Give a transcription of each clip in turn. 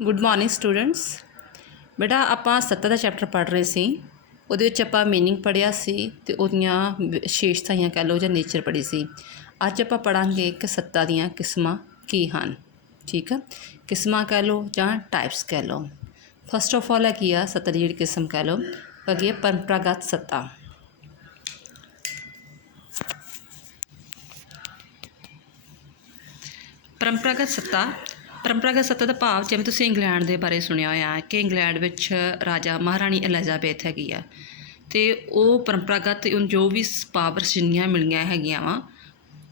Good morning students. ਬੇਟਾ ਆਪਾਂ ਸੱਤਾ ਦਾ ਚੈਪਟਰ ਪੜ੍ਹ ਰਹੇ ਸੀ। ਉਹਦੇ ਵਿੱਚ ਆਪਾਂ ਮੀਨਿੰਗ ਪੜ੍ਹਿਆ ਸੀ ਅਤੇ ਉਹਦੀਆਂ ਵਿਸ਼ੇਸ਼ਤਾਵਾਂ ਕਹਿ ਲਓ ਜਾਂ ਨੇਚਰ ਪੜ੍ਹੀ ਸੀ। ਅੱਜ ਆਪਾਂ ਪੜ੍ਹਾਂਗੇ ਕਿ ਸੱਤਾ ਦੀਆਂ ਕਿਸਮਾਂ ਕੀ ਹਨ। ਠੀਕ ਆ, ਕਿਸਮਾਂ ਕਹਿ ਲਓ ਜਾਂ ਟਾਈਪਸ ਕਹਿ ਲਓ। ਫਸਟ ਆਫ ਆਲ ਹੈਗੀ ਆ ਸੱਤਾ ਦੀ ਜਿਹੜੀ ਕਿਸਮ ਕਹਿ ਲਓ ਹੈਗੀ ਆ ਪਰੰਪਰਾਗਤ ਸੱਤਾ। ਪਰੰਪਰਾਗਤ ਸੱਤਾ ਦਾ ਭਾਵ, ਜਿਵੇਂ ਤੁਸੀਂ ਇੰਗਲੈਂਡ ਦੇ ਬਾਰੇ ਸੁਣਿਆ ਹੋਇਆ ਕਿ ਇੰਗਲੈਂਡ ਵਿੱਚ ਰਾਜਾ ਮਹਾਰਾਣੀ ਐਲਿਜ਼ਾਬੈਥ ਹੈਗੀ ਆ, ਅਤੇ ਉਹ ਪਰੰਪਰਾਗਤ ਜੋ ਵੀ ਪਾਵਰਸ ਜਿੰਨੀਆਂ ਮਿਲੀਆਂ ਹੈਗੀਆਂ ਵਾ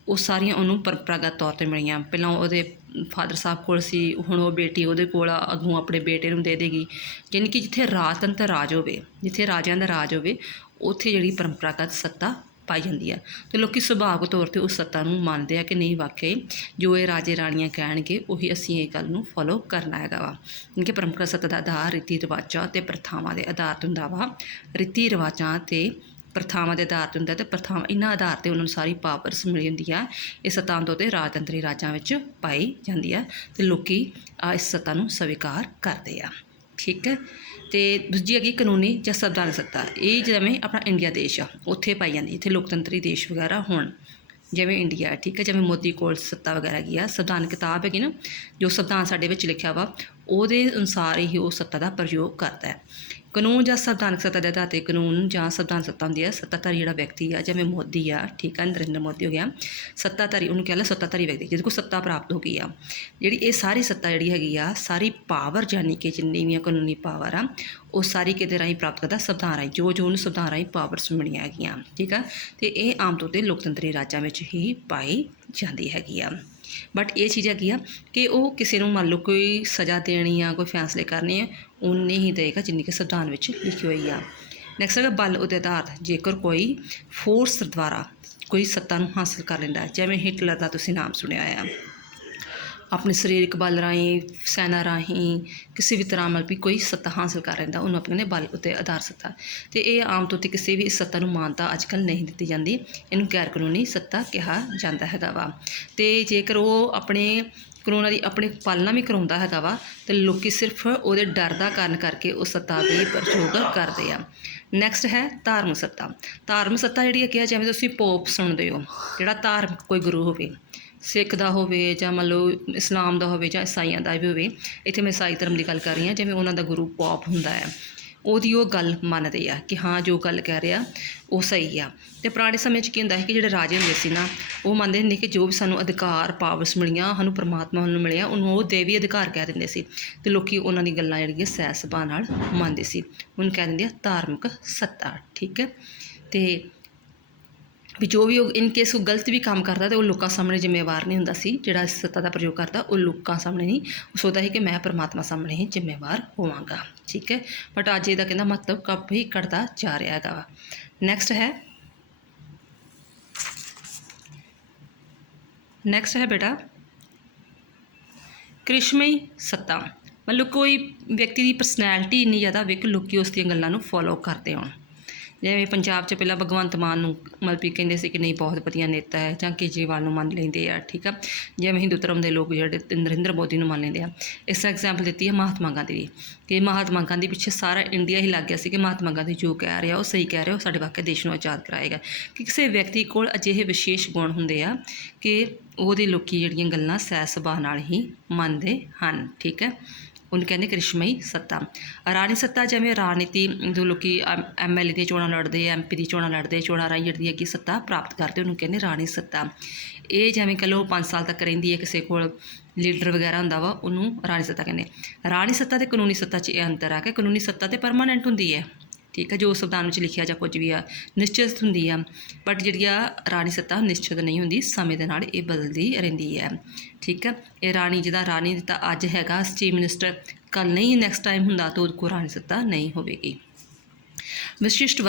ਉਹ ਸਾਰੀਆਂ ਉਹਨੂੰ ਪਰੰਪਰਾਗਤ ਤੌਰ 'ਤੇ ਮਿਲੀਆਂ। ਪਹਿਲਾਂ ਉਹਦੇ ਫਾਦਰ ਸਾਹਿਬ ਕੋਲ ਸੀ, ਹੁਣ ਉਹ ਬੇਟੀ ਉਹਦੇ ਕੋਲ ਅੱਗੋਂ ਆਪਣੇ ਬੇਟੇ ਨੂੰ ਦੇ ਦੇਗੀ। ਯਾਨੀ ਕਿ ਜਿੱਥੇ ਰਾਜਤੰਤਰ ਰਾਜ ਹੋਵੇ, ਜਿੱਥੇ ਰਾਜਿਆਂ ਦਾ ਰਾਜ ਹੋਵੇ, ਉੱਥੇ ਜਿਹੜੀ ਪਰੰਪਰਾਗਤ ਸੱਤਾ ਪਾਈ ਜਾਂਦੀ ਆ। ਅਤੇ ਲੋਕ ਸੁਭਾਵਿਕ ਤੌਰ 'ਤੇ ਉਸ ਸੱਤਾ ਨੂੰ ਮੰਨਦੇ ਆ ਕਿ ਨਹੀਂ, ਵਾਕਈ ਜੋ ਇਹ ਰਾਜੇ ਰਾਣੀਆਂ ਕਹਿਣਗੇ ਉਹੀ ਅਸੀਂ ਇਹ ਗੱਲ ਨੂੰ ਫੋਲੋ ਕਰਨਾ ਹੈਗਾ ਵਾ। ਕਿਉਂਕਿ ਪਰੰਪਰਾਗਤ ਸੱਤਾ ਦਾ ਆਧਾਰ ਰੀਤੀ ਰਿਵਾਜ਼ਾਂ ਅਤੇ ਪ੍ਰਥਾਵਾਂ ਦੇ ਆਧਾਰ 'ਤੇ ਹੁੰਦਾ ਵਾ। ਰੀਤੀ ਰਿਵਾਜ਼ਾਂ ਅਤੇ ਪ੍ਰਥਾਵਾਂ ਦੇ ਆਧਾਰ 'ਤੇ ਹੁੰਦਾ, ਅਤੇ ਪ੍ਰਥਾਵਾਂ ਇਹਨਾਂ ਆਧਾਰ 'ਤੇ ਉਹਨਾਂ ਨੂੰ ਸਾਰੀ ਪਾਵਰਸ ਮਿਲੀ ਹੁੰਦੀ ਆ। ਇਹ ਸੱਤਾ ਆਮ ਤੌਰ 'ਤੇ ਰਾਜਤੰਤਰੀ ਰਾਜਾਂ ਵਿੱਚ ਪਾਈ ਜਾਂਦੀ ਆ ਅਤੇ ਲੋਕ ਇਸ ਸੱਤਾ ਨੂੰ ਸਵੀਕਾਰ ਕਰਦੇ ਆ। ਠੀਕ ਹੈ। ਅਤੇ ਦੂਜੀ ਹੈਗੀ ਕਾਨੂੰਨੀ ਜਾਂ ਸੰਵਿਧਾਨਕ ਸੱਤਾ। ਇਹ ਜਿਵੇਂ ਆਪਣਾ ਇੰਡੀਆ ਦੇਸ਼ ਆ ਉੱਥੇ ਪਾਈ ਜਾਂਦੀ, ਇੱਥੇ ਲੋਕਤੰਤਰੀ ਦੇਸ਼ ਵਗੈਰਾ ਹੋਣ, ਜਿਵੇਂ ਇੰਡੀਆ। ਠੀਕ ਹੈ। ਜਿਵੇਂ ਮੋਦੀ ਕੋਲ ਸੱਤਾ ਵਗੈਰਾ ਹੈਗੀ ਆ। ਸੰਵਿਧਾਨ ਕਿਤਾਬ ਹੈਗੀ ਨਾ, ਜੋ ਸੰਵਿਧਾਨ ਸਾਡੇ ਵਿੱਚ ਲਿਖਿਆ ਵਾ ਉਹਦੇ ਅਨੁਸਾਰ ਹੀ ਉਹ ਸੱਤਾ ਦਾ ਪ੍ਰਯੋਗ ਕਰਦਾ ਹੈ। ਕਾਨੂੰਨ ਜਾਂ ਸੰਵਿਧਾਨਕ ਸੱਤਾ ਦੇ ਆਧਾਰ 'ਤੇ ਕਾਨੂੰਨ ਜਾਂ ਸੰਵਿਧਾਨ ਸੱਤਾ ਹੁੰਦੀ ਹੈ। ਸੱਤਾਧਾਰੀ ਜਿਹੜਾ ਵਿਅਕਤੀ ਆ, ਜਿਵੇਂ ਮੋਦੀ ਆ, ਠੀਕ ਆ, ਨਰਿੰਦਰ ਮੋਦੀ ਹੋ ਗਿਆ ਸੱਤਾਧਾਰੀ, ਉਹਨੂੰ ਕਹਿ ਲਾ ਸੱਤਾਧਾਰੀ ਵਿਅਕਤੀ ਜਿਹਦੇ ਕੋਲ ਸੱਤਾ ਪ੍ਰਾਪਤ ਹੋ ਗਈ ਆ। ਜਿਹੜੀ ਇਹ ਸਾਰੀ ਸੱਤਾ ਜਿਹੜੀ ਹੈਗੀ ਆ, ਸਾਰੀ ਪਾਵਰ ਯਾਨੀ ਕਿ ਜਿੰਨੀ ਵੀ ਕਾਨੂੰਨੀ ਪਾਵਰ ਆ ਉਹ ਸਾਰੀ ਕਿਹਦੇ ਰਾਹੀਂ ਪ੍ਰਾਪਤ ਕਰਦਾ? ਸੰਵਿਧਾਨ ਰਾਹੀਂ, ਜੋ ਉਹਨੂੰ ਸੰਵਿਧਾਨ ਰਾਹੀਂ ਪਾਵਰਸ ਮਿਲੀਆਂ ਹੈਗੀਆਂ। ਠੀਕ ਆ। ਅਤੇ ਇਹ ਆਮ ਤੌਰ 'ਤੇ ਲੋਕਤੰਤਰੀ ਰਾਜਾਂ ਵਿੱਚ ਹੀ ਪਾਈ ਜਾਂਦੀ ਹੈਗੀ ਆ। ਬਟ ਇਹ ਚੀਜ਼ ਹੈਗੀ ਆ ਕਿ ਉਹ ਕਿਸੇ ਨੂੰ ਮੰਨ ਲਓ ਕੋਈ ਸਜ਼ਾ ਦੇਣੀ ਆ, ਕੋਈ ਫੈਸਲੇ ਕਰਨੇ ਆ, ਉਨੇ ਹੀ ਦੇਗਾ ਜਿੰਨੀ ਕਿ ਸੰਵਿਧਾਨ ਵਿੱਚ ਲਿਖੀ ਹੋਈ ਆ। ਨੈਕਸਟ ਹੈਗਾ ਬਲ ਉਹਦੇ ਆਧਾਰ। ਜੇਕਰ ਕੋਈ ਫੋਰਸ ਦੁਆਰਾ ਕੋਈ ਸੱਤਾ ਨੂੰ ਹਾਸਲ ਕਰ ਲੈਂਦਾ, ਜਿਵੇਂ ਹਿਟਲਰ ਦਾ ਤੁਸੀਂ ਨਾਮ ਸੁਣਿਆ ਆ, ਆਪਣੇ ਸਰੀਰਕ ਬਲ ਰਾਹੀਂ, ਸੈਨਾ ਰਾਹੀਂ, ਕਿਸੇ ਵੀ ਤਰ੍ਹਾਂ ਮਤਲਬ ਵੀ ਕੋਈ ਸੱਤਾ ਹਾਸਲ ਕਰ ਲੈਂਦਾ, ਉਹਨੂੰ ਆਪਣੇ ਬਲ ਉੱਤੇ ਆਧਾਰ ਸੱਤਾ। ਅਤੇ ਇਹ ਆਮ ਤੌਰ 'ਤੇ ਕਿਸੇ ਵੀ ਇਸ ਸੱਤਾ ਨੂੰ ਮਾਨਤਾ ਅੱਜ ਕੱਲ੍ਹ ਨਹੀਂ ਦਿੱਤੀ ਜਾਂਦੀ, ਇਹਨੂੰ ਗੈਰ ਕਾਨੂੰਨੀ ਸੱਤਾ ਕਿਹਾ ਜਾਂਦਾ ਹੈਗਾ ਵਾ। ਅਤੇ ਜੇਕਰ ਉਹ ਆਪਣੇ ਕਾਨੂੰਨਾਂ ਦੀ ਆਪਣੀ ਪਾਲਣਾ ਵੀ ਕਰਾਉਂਦਾ ਹੈਗਾ ਵਾ, ਅਤੇ ਲੋਕ ਸਿਰਫ ਉਹਦੇ ਡਰ ਦਾ ਕਾਰਨ ਕਰਕੇ ਉਹ ਸੱਤਾ ਦੀ ਪ੍ਰਯੋਗ ਕਰਦੇ ਆ। ਨੈਕਸਟ ਹੈ ਧਾਰਮਿਕ ਸੱਤਾ। ਧਾਰਮਿਕ ਸੱਤਾ ਜਿਹੜੀ ਹੈਗੀ ਆ, ਜਿਵੇਂ ਤੁਸੀਂ ਪੋਪ ਸੁਣਦੇ ਹੋ, ਜਿਹੜਾ ਧਾਰਮਿਕ ਕੋਈ ਗੁਰੂ ਹੋਵੇ, ਸਿੱਖ ਦਾ ਹੋਵੇ ਜਾਂ ਮੰਨ ਲਓ ਇਸਲਾਮ ਦਾ ਹੋਵੇ ਜਾਂ ਈਸਾਈਆਂ ਦਾ ਵੀ ਹੋਵੇ। ਇੱਥੇ ਮੈਂ ਈਸਾਈ ਧਰਮ ਦੀ ਗੱਲ ਕਰ ਰਹੀ ਹਾਂ। ਜਿਵੇਂ ਉਹਨਾਂ ਦਾ ਗੁਰੂ ਪੋਪ ਹੁੰਦਾ ਹੈ, ਉਹਦੀ ਉਹ ਗੱਲ ਮੰਨਦੇ ਆ ਕਿ ਹਾਂ ਜੋ ਗੱਲ ਕਹਿ ਰਿਹਾ ਉਹ ਸਹੀ ਆ। ਅਤੇ ਪੁਰਾਣੇ ਸਮੇਂ 'ਚ ਕੀ ਹੁੰਦਾ ਹੈ ਕਿ ਜਿਹੜੇ ਰਾਜੇ ਹੁੰਦੇ ਸੀ ਨਾ, ਉਹ ਮੰਨਦੇ ਹੁੰਦੇ ਕਿ ਜੋ ਵੀ ਸਾਨੂੰ ਅਧਿਕਾਰ ਪਾਵਰਸ ਮਿਲੀਆਂ, ਸਾਨੂੰ ਪਰਮਾਤਮਾ ਨੂੰ ਮਿਲਿਆ, ਉਹਨੂੰ ਉਹ ਦੇਵੀ ਅਧਿਕਾਰ ਕਹਿ ਦਿੰਦੇ ਸੀ। ਅਤੇ ਲੋਕ ਉਹਨਾਂ ਦੀ ਗੱਲਾਂ ਜਿਹੜੀਆਂ ਸਹਿ ਸੁਭਾਅ ਨਾਲ ਮੰਨਦੇ ਸੀ, ਉਹਨੂੰ ਕਹਿ ਦਿੰਦੇ ਆ ਧਾਰਮਿਕ ਸੱਤਾ। ਠੀਕ ਹੈ। ਅਤੇ ਵੀ ਜੋ ਵੀ ਉਹ ਇਨ ਕੇਸ ਉਹ ਗਲਤ ਵੀ ਕੰਮ ਕਰਦਾ, ਅਤੇ ਉਹ ਲੋਕਾਂ ਸਾਹਮਣੇ ਜ਼ਿੰਮੇਵਾਰ ਨਹੀਂ ਹੁੰਦਾ ਸੀ। ਜਿਹੜਾ ਇਸ ਸੱਤਾ ਦਾ ਪ੍ਰਯੋਗ ਕਰਦਾ ਉਹ ਲੋਕਾਂ ਸਾਹਮਣੇ ਨਹੀਂ, ਉਹ ਸੋਚਦਾ ਸੀ ਕਿ ਮੈਂ ਪਰਮਾਤਮਾ ਸਾਹਮਣੇ ਹੀ ਜ਼ਿੰਮੇਵਾਰ ਹੋਵਾਂਗਾ। ਠੀਕ ਹੈ। ਬਟ ਅੱਜ ਇਹਦਾ ਕਹਿੰਦਾ ਮਹੱਤਵ ਕਾਫੀ ਘਟਦਾ ਜਾ ਰਿਹਾ ਹੈਗਾ ਵਾ। ਨੈਕਸਟ ਹੈ ਬੇਟਾ ਕ੍ਰਿਸ਼ਮਈ ਸੱਤਾ। ਮਤਲਬ ਕੋਈ ਵਿਅਕਤੀ ਦੀ ਪਰਸਨੈਲਿਟੀ ਇੰਨੀ ਜ਼ਿਆਦਾ ਹੋਵੇ ਕਿ ਲੋਕ ਉਸ ਦੀਆਂ ਗੱਲਾਂ ਨੂੰ ਫੋਲੋ ਕਰਦੇ ਹੋਣ। ਜਿਵੇਂ ਪੰਜਾਬ 'ਚ ਪਹਿਲਾਂ ਭਗਵੰਤ ਮਾਨ ਨੂੰ ਮਤਲਬ ਵੀ ਕਹਿੰਦੇ ਸੀ ਕਿ ਨਹੀਂ ਬਹੁਤ ਵਧੀਆ ਨੇਤਾ ਹੈ, ਜਾਂ ਕੇਜਰੀਵਾਲ ਨੂੰ ਮੰਨ ਲੈਂਦੇ ਆ। ਠੀਕ ਆ। ਜਿਵੇਂ ਹਿੰਦੂ ਧਰਮ ਦੇ ਲੋਕ ਜਿਹੜੇ ਨਰਿੰਦਰ ਮੋਦੀ ਨੂੰ ਮੰਨ ਲੈਂਦੇ ਆ। ਇਸ ਤਰ੍ਹਾਂ ਐਗਜ਼ਾਮਪਲ ਦਿੱਤੀ ਹੈ ਮਹਾਤਮਾ ਗਾਂਧੀ ਦੀ, ਕਿ ਮਹਾਤਮਾ ਗਾਂਧੀ ਪਿੱਛੇ ਸਾਰਾ ਇੰਡੀਆ ਹੀ ਲੱਗ ਗਿਆ ਸੀ ਕਿ ਮਹਾਤਮਾ ਗਾਂਧੀ ਜੋ ਕਹਿ ਰਿਹਾ ਉਹ ਸਹੀ ਕਹਿ ਰਿਹਾ, ਉਹ ਸਾਡੇ ਵਾਕਿਆ ਦੇਸ਼ ਨੂੰ ਆਜ਼ਾਦ ਕਰਾਏਗਾ। ਕਿ ਕਿਸੇ ਵਿਅਕਤੀ ਕੋਲ ਅਜਿਹੇ ਵਿਸ਼ੇਸ਼ ਗੁਣ ਹੁੰਦੇ ਆ ਕਿ ਉਹਦੇ ਲੋਕ ਜਿਹੜੀਆਂ ਗੱਲਾਂ ਸਹਿ ਸੁਭਾਅ ਨਾਲ ਹੀ ਮੰਨਦੇ ਹਨ। ਠੀਕ ਹੈ। ਉਹਨੂੰ ਕਹਿੰਦੇ ਕ੍ਰਿਸ਼ਮਈ ਸੱਤਾ। ਰਾਣੀ ਸੱਤਾ, ਜਿਵੇਂ ਰਾਜਨੀਤੀ ਜੋ ਲੋਕ MLA ਦੀਆਂ ਚੋਣਾਂ ਲੜਦੇ, MP ਦੀ ਚੋਣਾਂ ਲੜਦੇ, ਚੋਣਾਂ ਰਾਹੀਂ ਜਿਹੜੀ ਹੈਗੀ ਸੱਤਾ ਪ੍ਰਾਪਤ ਕਰਦੇ, ਉਹਨੂੰ ਕਹਿੰਦੇ ਰਾਣੀ ਸੱਤਾ। ਇਹ ਜਿਵੇਂ ਕਹਿ ਲਓ 5 ਸਾਲ ਤੱਕ ਰਹਿੰਦੀ ਹੈ, ਕਿਸੇ ਕੋਲ ਲੀਡਰ ਵਗੈਰਾ ਹੁੰਦਾ ਵਾ, ਉਹਨੂੰ ਰਾਣੀ ਸੱਤਾ ਕਹਿੰਦੇ। ਰਾਣੀ ਸੱਤਾ ਅਤੇ ਕਾਨੂੰਨੀ ਸੱਤਾ 'ਚ ਇਹ ਅੰਤਰ ਆ ਕਿ ਕਾਨੂੰਨੀ ਸੱਤਾ ਤਾਂ ਪਰਮਾਨੈਂਟ ਹੁੰਦੀ ਹੈ। ਠੀਕ ਹੈ। ਜੋ ਸੰਵਿਧਾਨ ਵਿੱਚ ਲਿਖਿਆ ਜਾਂ ਕੁਝ ਵੀ ਆ ਨਿਸ਼ਚਿਤ ਹੁੰਦੀ ਆ। ਬਟ ਜਿਹੜੀ ਆ ਰਾਣੀ ਸੱਤਾ ਨਿਸ਼ਚਿਤ ਨਹੀਂ ਹੁੰਦੀ, ਸਮੇਂ ਦੇ ਨਾਲ ਇਹ ਬਦਲਦੀ ਰਹਿੰਦੀ ਹੈ। ਠੀਕ ਹੈ। ਇਹ ਰਾਣੀ ਜਿਹਦਾ ਰਾਣੀ ਤਾਂ ਅੱਜ ਹੈਗਾ ਚੀਫ ਮਿਨਿਸਟਰ, ਕੱਲ੍ਹ ਨਹੀਂ, ਨੈਕਸਟ ਟਾਈਮ ਹੁੰਦਾ ਤਾਂ ਉਹਦੇ ਕੋਲ ਰਾਣੀ ਸੱਤਾ ਨਹੀਂ ਹੋਵੇਗੀ। ਵਿਸ਼ਿਸ਼ਟ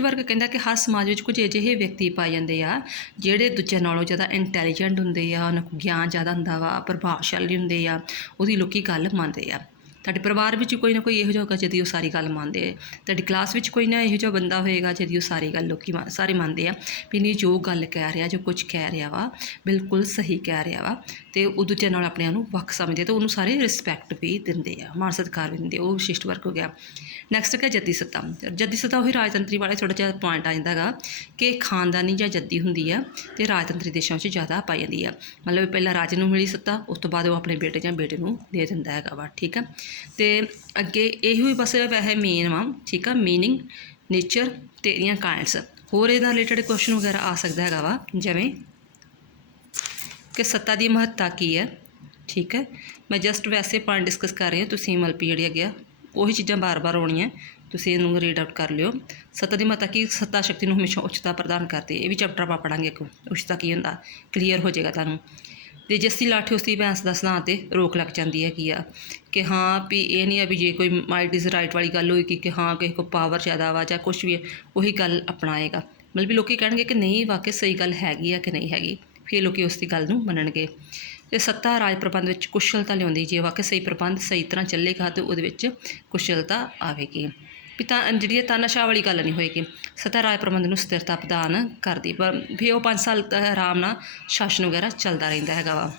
ਵਰਗ ਕਹਿੰਦਾ ਕਿ ਹਰ ਸਮਾਜ ਵਿੱਚ ਕੁਝ ਅਜਿਹੇ ਵਿਅਕਤੀ ਪਾਏ ਜਾਂਦੇ ਆ ਜਿਹੜੇ ਦੂਜਿਆਂ ਨਾਲੋਂ ਜ਼ਿਆਦਾ ਇੰਟੈਲੀਜੈਂਟ ਹੁੰਦੇ ਆ, ਉਹਨਾਂ ਕੋਲ ਗਿਆਨ ਜ਼ਿਆਦਾ ਹੁੰਦਾ ਵਾ, ਪ੍ਰਭਾਵਸ਼ਾਲੀ ਹੁੰਦੇ ਆ, ਉਹਦੀ ਲੋਕ ਗੱਲ ਮੰਨਦੇ ਆ। ਤੁਹਾਡੇ ਪਰਿਵਾਰ ਵਿੱਚ ਕੋਈ ਨਾ ਕੋਈ ਇਹੋ ਜਿਹਾ ਹੋਗਾ ਜਿਹਦੀ ਉਹ ਸਾਰੀ ਗੱਲ ਮੰਨਦੇ ਆ, ਤੁਹਾਡੀ ਕਲਾਸ ਵਿੱਚ ਕੋਈ ਨਾ ਇਹੋ ਜਿਹਾ ਬੰਦਾ ਹੋਏਗਾ ਜਿਹਦੀ ਉਹ ਸਾਰੀ ਗੱਲ ਲੋਕੀ ਸਾਰੇ ਮੰਨਦੇ ਆ ਵੀ ਨਹੀਂ ਜੋ ਗੱਲ ਕਹਿ ਰਿਹਾ, ਜੋ ਕੁਝ ਕਹਿ ਰਿਹਾ ਵਾ ਬਿਲਕੁਲ ਸਹੀ ਕਹਿ ਰਿਹਾ ਵਾ, ਅਤੇ ਉਹ ਦੂਜਿਆਂ ਨਾਲ ਆਪਣੇ ਆਪ ਨੂੰ ਵੱਖ ਸਮਝਦੇ ਅਤੇ ਉਹਨੂੰ ਸਾਰੇ ਰਿਸਪੈਕਟ ਵੀ ਦਿੰਦੇ ਆ, ਮਾਣ ਸਤਿਕਾਰ ਵੀ ਦਿੰਦੇ, ਉਹ ਵਿਸ਼ਿਸ਼ਟ ਵਰਗ ਹੋ ਗਿਆ। ਨੈਕਸਟ ਹੈਗਾ ਜੱਦੀ ਸੱਤਾ। ਜੱਦੀ ਸੱਤਾ ਉਹੀ ਰਾਜਤੰਤਰੀ ਵਾਲੇ ਥੋੜ੍ਹਾ ਜਿਹਾ ਪੁਆਇੰਟ ਆ ਜਾਂਦਾ ਹੈਗਾ ਕਿ ਖਾਨਦਾਨੀ ਜਾਂ ਜੱਦੀ ਹੁੰਦੀ ਆ ਅਤੇ ਰਾਜਤੰਤਰੀ ਦੇਸ਼ਾਂ ਵਿੱਚ ਜ਼ਿਆਦਾ ਪਾਈ ਜਾਂਦੀ ਆ, ਮਤਲਬ ਪਹਿਲਾਂ ਰਾਜੇ ਨੂੰ ਮਿਲੀ ਸੱਤਾ, ਉਸ ਤੋਂ ਬਾਅਦ ਉਹ ਆਪਣੇ ਬੇਟੇ ਜਾਂ ਬੇਟੇ ਨੂੰ ਦੇ ਦਿੰਦਾ ਹੈਗਾ ਵਾ, ਠੀਕ ਆ। ਅਤੇ ਅੱਗੇ ਇਹੋ ਹੀ ਬਸ ਵੈਸੇ ਮੇਨ ਵਾ, ਠੀਕ ਆ, ਮੀਨਿੰਗ, ਨੇਚਰ ਅਤੇ ਇਹਦੀਆਂ ਕਾਇੰਡਸ। ਹੋਰ ਇਹਦੇ ਰਿਲੇਟਡ ਕੁਐਸਚਨ ਵਗੈਰਾ ਆ ਸਕਦਾ ਹੈਗਾ ਵਾ, ਜਿਵੇਂ ਕਿ ਸੱਤਾ ਦੀ ਮਹੱਤਤਾ ਕੀ ਹੈ, ਠੀਕ ਹੈ। ਮੈਂ ਜਸਟ ਵੈਸੇ ਪੁਆਇੰਟ ਡਿਸਕਸ ਕਰ ਰਹੀ ਹਾਂ, ਤੁਸੀਂ ਮਲਪੀ ਜਿਹੜੀ ਹੈਗੀ ਆ ਉਹੀ ਚੀਜ਼ਾਂ ਬਾਰ-ਬਾਰ ਆਉਣੀਆਂ, ਤੁਸੀਂ ਇਹਨੂੰ ਰੀਡ ਆਊਟ ਕਰ ਲਿਓ। ਸੱਤਾ ਦੀ ਮਹੱਤਤਾ ਕੀ, ਸੱਤਾ ਸ਼ਕਤੀ ਨੂੰ ਹਮੇਸ਼ਾ ਉੱਚਤਾ ਪ੍ਰਦਾਨ ਕਰਦੀ, ਇਹ ਵੀ ਚੈਪਟਰ ਆਪਾਂ ਪੜ੍ਹਾਂਗੇ ਇੱਕ, ਉੱਚਤਾ ਕੀ ਹੁੰਦਾ, ਕਲੀਅਰ ਹੋ ਜਾਏਗਾ ਤੁਹਾਨੂੰ। ਅਤੇ ਜਿਸ ਦੀ ਲਾਠੀ ਉਸ ਦੀ ਭੈਂਸ ਦਾ ਸਿਧਾਂਤ 'ਤੇ ਰੋਕ ਲੱਗ ਜਾਂਦੀ ਹੈਗੀ ਆ ਕਿ ਹਾਂ ਵੀ ਇਹ ਨਹੀਂ ਆ ਵੀ ਜੇ ਕੋਈ ਮਾਈਟ ਇਜ਼ ਰਾਈਟ ਵਾਲੀ ਗੱਲ ਹੋਏਗੀ ਕਿ ਹਾਂ ਕਿਸੇ ਕੋਲ ਪਾਵਰ ਜ਼ਿਆਦਾ ਵਾ ਜਾਂ ਕੁਛ ਵੀ ਹੈ, ਉਹੀ ਗੱਲ ਅਪਣਾਏਗਾ, ਮਤਲਬ ਵੀ ਲੋਕ ਕਹਿਣਗੇ ਕਿ ਨਹੀਂ ਵਾਕਈ ਸਹੀ ਗੱਲ ਹੈਗੀ ਆ ਕਿ ਨਹੀਂ ਹੈਗੀ, ਫਿਰ ਲੋਕ ਉਸ ਦੀ ਗੱਲ ਨੂੰ ਮੰਨਣਗੇ। ਅਤੇ ਸੱਤਾ ਰਾਜ ਪ੍ਰਬੰਧ ਵਿੱਚ ਕੁਸ਼ਲਤਾ ਲਿਆਉਂਦੀ, ਜੇ ਵਾਕਈ ਸਹੀ ਪ੍ਰਬੰਧ ਸਹੀ ਤਰ੍ਹਾਂ ਚੱਲੇਗਾ ਤਾਂ ਉਹਦੇ ਵਿੱਚ ਕੁਸ਼ਲਤਾ ਆਵੇਗੀ। ਵੀ ਤਾਂ ਜਿਹੜੀ ਤਾਨਾਸ਼ਾਹ ਵਾਲੀ ਗੱਲ ਨਹੀਂ ਹੋਏਗੀ। ਸੱਤਾ ਰਾਜ ਪ੍ਰਬੰਧ ਨੂੰ ਸਥਿਰਤਾ ਪ੍ਰਦਾਨ ਕਰਦੀ, ਪਰ ਫਿਰ ਉਹ 5 ਸਾਲ ਆਰਾਮ ਨਾਲ ਸ਼ਾਸਨ ਵਗੈਰਾ ਚੱਲਦਾ ਰਹਿੰਦਾ ਹੈਗਾ ਵਾ।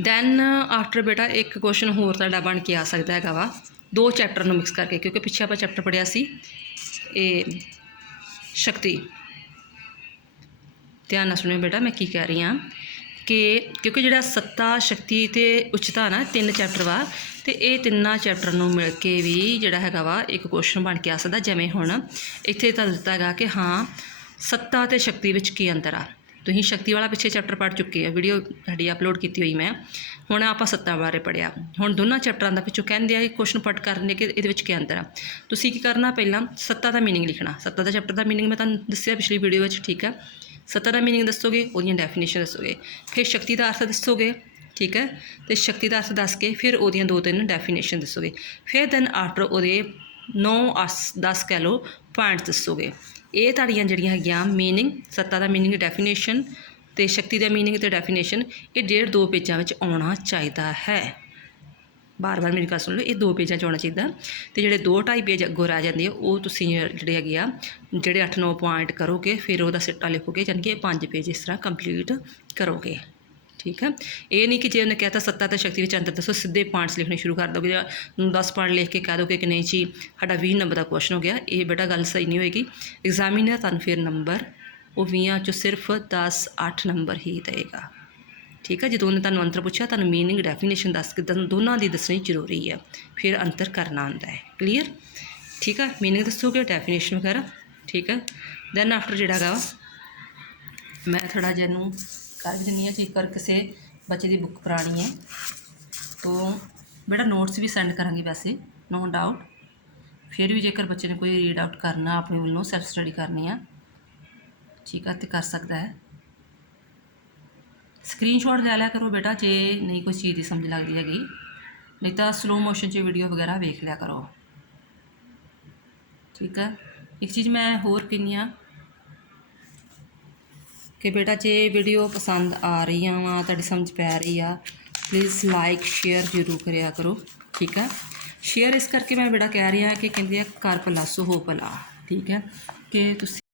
ਦੈਨ ਆਫਟਰ ਬੇਟਾ ਇੱਕ ਕੁਐਸਚਨ ਹੋਰ ਤੁਹਾਡਾ ਬਣ ਕੇ ਆ ਸਕਦਾ ਹੈਗਾ ਵਾ, 2 ਚੈਪਟਰ ਨੂੰ ਮਿਕਸ ਕਰਕੇ, ਕਿਉਂਕਿ ਪਿੱਛੇ ਆਪਾਂ ਚੈਪਟਰ ਪੜ੍ਹਿਆ ਸੀ ਇਹ ਸ਼ਕਤੀ। ਧਿਆਨ ਨਾਲ ਸੁਣਿਓ ਬੇਟਾ ਮੈਂ ਕੀ ਕਹਿ ਰਹੀ ਹਾਂ ਕਿ ਕਿਉਂਕਿ ਜਿਹੜਾ ਸੱਤਾ, ਸ਼ਕਤੀ ਅਤੇ ਉੱਚਤਾ ਨਾ 3 ਚੈਪਟਰ ਵਾ, ਅਤੇ ਇਹ 3 ਚੈਪਟਰ ਨੂੰ ਮਿਲ ਕੇ ਵੀ ਜਿਹੜਾ ਹੈਗਾ ਵਾ ਇੱਕ ਕੁਐਸਚਨ ਬਣ ਕੇ ਆ ਸਕਦਾ। ਜਿਵੇਂ ਹੁਣ ਇੱਥੇ ਤਾਂ ਦਿੱਤਾ ਹੈਗਾ ਕਿ ਹਾਂ ਸੱਤਾ ਅਤੇ ਸ਼ਕਤੀ ਵਿੱਚ ਕੀ ਅੰਤਰ ਆ। ਤੁਸੀਂ ਸ਼ਕਤੀ ਵਾਲਾ ਪਿੱਛੇ ਚੈਪਟਰ ਪੜ੍ਹ ਚੁੱਕੇ ਆ, ਵੀਡੀਓ ਸਾਡੀ ਅਪਲੋਡ ਕੀਤੀ ਹੋਈ ਮੈਂ। ਹੁਣ ਆਪਾਂ ਸੱਤਾ ਬਾਰੇ ਪੜ੍ਹਿਆ, ਹੁਣ ਦੋਨਾਂ ਚੈਪਟਰਾਂ ਦਾ ਪਿੱਛੋਂ ਕਹਿੰਦੇ ਆ ਕੁਐਸਚਨ ਪਟ ਕਰਨੇ ਕਿ ਇਹਦੇ ਵਿੱਚ ਕੀ ਅੰਤਰ ਆ। ਤੁਸੀਂ ਕੀ ਕਰਨਾ, ਪਹਿਲਾਂ ਸੱਤਾ ਦਾ ਮੀਨਿੰਗ ਲਿਖਣਾ। ਸੱਤਾ ਦਾ ਚੈਪਟਰ ਦਾ ਮੀਨਿੰਗ ਮੈਂ ਤੁਹਾਨੂੰ ਦੱਸਿਆ ਪਿਛਲੀ ਵੀਡੀਓ ਵਿੱਚ, ਠੀਕ ਆ। ਸੱਤਾ ਦਾ ਮੀਨਿੰਗ ਦੱਸੋਗੇ, ਉਹਦੀਆਂ ਡੈਫੀਨੇਸ਼ਨ ਦੱਸੋਗੇ, ਫਿਰ ਸ਼ਕਤੀ ਦਾ ਅਰਥ ਦੱਸੋਗੇ, ਠੀਕ ਹੈ। ਅਤੇ ਸ਼ਕਤੀ ਦਾ ਅਰਥ ਦੱਸ ਕੇ ਫਿਰ ਉਹਦੀਆਂ 2-3 ਡੈਫੀਨੇਸ਼ਨ ਦੱਸੋਗੇ। ਫਿਰ ਦੈਨ ਆਫਟਰ ਉਹਦੇ 9-10 ਕਹਿ ਲਓ ਪੁਆਇੰਟਸ ਦੱਸੋਗੇ। ਇਹ ਤੁਹਾਡੀਆਂ ਜਿਹੜੀਆਂ ਹੈਗੀਆਂ ਮੀਨਿੰਗ, ਸੱਤਾ ਦਾ ਮੀਨਿੰਗ, ਡੈਫੀਨੇਸ਼ਨ ਅਤੇ ਸ਼ਕਤੀ ਦਾ ਮੀਨਿੰਗ ਅਤੇ ਡੈਫੀਨੇਸ਼ਨ, ਇਹ 1.5-2 ਪੇਜਾਂ ਵਿੱਚ ਆਉਣਾ ਚਾਹੀਦਾ ਹੈ। ਬਾਰ-ਬਾਰ ਮੇਰੀ ਗੱਲ ਸੁਣ ਲਓ, ਇਹ 2 ਪੇਜਾਂ 'ਚ ਆਉਣਾ ਚਾਹੀਦਾ। ਅਤੇ ਜਿਹੜੇ 2-2.5 ਪੇਜ ਅੱਗੋਂ ਰਹਿ ਜਾਂਦੇ ਆ ਉਹ ਤੁਸੀਂ ਜਿਹੜੇ ਹੈਗੇ ਆ ਜਿਹੜੇ 8-9 ਪੁਆਇੰਟ ਕਰੋਗੇ, ਫਿਰ ਉਹਦਾ ਸਿੱਟਾ ਲਿਖੋਗੇ, ਯਾਨੀ ਕਿ 5 ਪੇਜ ਇਸ ਤਰ੍ਹਾਂ ਕੰਪਲੀਟ ਕਰੋਗੇ, ਠੀਕ ਹੈ। ਇਹ ਨਹੀਂ ਕਿ ਜੇ ਉਹਨੇ ਕਹਿਤਾ ਸੱਤਾ ਅਤੇ ਸ਼ਕਤੀ ਵਿੱਚ ਅੰਤਰ ਦੱਸੋ, ਸਿੱਧੇ ਪੁਆਇੰਟਸ ਲਿਖਣੇ ਸ਼ੁਰੂ ਕਰ ਦੋਗੇ ਜਾਂ 10 ਪੁਆਇੰਟ ਲਿਖ ਕੇ ਕਹਿ ਦੋਗੇ ਕਿ ਨਹੀਂ ਜੀ ਸਾਡਾ 20 ਨੰਬਰ ਦਾ ਕੁਐਸਚਨ ਹੋ ਗਿਆ। ਇਹ ਬੇਟਾ ਗੱਲ ਸਹੀ ਨਹੀਂ ਹੋਏਗੀ। ਐਗਜ਼ਾਮੀਨਰ ਤੁਹਾਨੂੰ ਫਿਰ ਨੰਬਰ ਉਹ 20 'ਚੋਂ ਸਿਰਫ 10-8 ਨੰਬਰ ਹੀ ਦੇਏਗਾ, ਠੀਕ ਹੈ। ਜਦੋਂ ਉਹਨੇ ਤੁਹਾਨੂੰ ਅੰਤਰ ਪੁੱਛਿਆ, ਤੁਹਾਨੂੰ ਮੀਨਿੰਗ, ਡੈਫੀਨੇਸ਼ਨ ਦੱਸ ਕੇ ਦੋਨਾਂ ਦੀ ਦੱਸਣੀ ਜ਼ਰੂਰੀ ਹੈ, ਫਿਰ ਅੰਤਰ ਕਰਨਾ ਆਉਂਦਾ ਹੈ। ਕਲੀਅਰ, ਠੀਕ ਹੈ। ਮੀਨਿੰਗ ਦੱਸੋਗੇ, ਡੈਫੀਨੇਸ਼ਨ ਵਗੈਰਾ, ਠੀਕ ਹੈ। ਦੈਨ ਆਫਟਰ ਜਿਹੜਾ ਹੈਗਾ ਮੈਂ ਥੋੜ੍ਹਾ ਜਿਹਾ ਇਹਨੂੰ ਕਰ ਵੀ ਦਿੰਦੀ ਹਾਂ, ਜੇਕਰ ਕਿਸੇ ਬੱਚੇ ਦੀ ਬੁੱਕ ਪੁਰਾਣੀ ਹੈ ਤਾਂ ਬੇਟਾ ਨੋਟਸ ਵੀ ਸੈਂਡ ਕਰਾਂਗੀ ਵੈਸੇ, ਨੋ ਡਾਊਟ। ਫਿਰ ਵੀ ਜੇਕਰ ਬੱਚੇ ਨੇ ਕੋਈ ਰੀਡ ਆਊਟ ਕਰਨਾ, ਆਪਣੇ ਵੱਲੋਂ ਸੈਲਫ ਸਟੱਡੀ ਕਰਨੀ ਆ, ਠੀਕ ਆ, ਅਤੇ ਕਰ ਸਕਦਾ ਹੈ। ਸਕਰੀਨਸ਼ਾਟ ਲੈ ਲਿਆ ਕਰੋ ਬੇਟਾ ਜੇ ਨਹੀਂ ਕੋਈ ਚੀਜ਼ ਦੀ ਸਮਝ ਲੱਗਦੀ ਹੈਗੀ, ਨਹੀਂ ਤਾਂ ਸਲੋ ਮੋਸ਼ਨ 'ਚ ਵੀਡੀਓ ਵਗੈਰਾ ਵੇਖ ਲਿਆ ਕਰੋ, ਠੀਕ ਹੈ। ਇੱਕ ਚੀਜ਼ ਮੈਂ ਹੋਰ ਕਹਿੰਦੀ ਹਾਂ ਕਿ ਬੇਟਾ ਜੇ ਵੀਡੀਓ ਪਸੰਦ ਆ ਰਹੀਆਂ ਵਾ, ਤੁਹਾਡੀ ਸਮਝ ਪੈ ਰਹੀ ਆ, ਪਲੀਜ਼ ਲਾਈਕ ਸ਼ੇਅਰ ਜ਼ਰੂਰ ਕਰਿਆ ਕਰੋ, ਠੀਕ ਹੈ। ਸ਼ੇਅਰ ਇਸ ਕਰਕੇ ਮੈਂ ਬੇਟਾ ਕਹਿ ਰਹੀ ਹਾਂ ਕਿ ਕਹਿੰਦੇ ਆ ਕਰ ਭਲਾ ਸੋ ਹੋ ਭਲਾ, ਠੀਕ ਹੈ, ਕਿ ਤੁਸੀਂ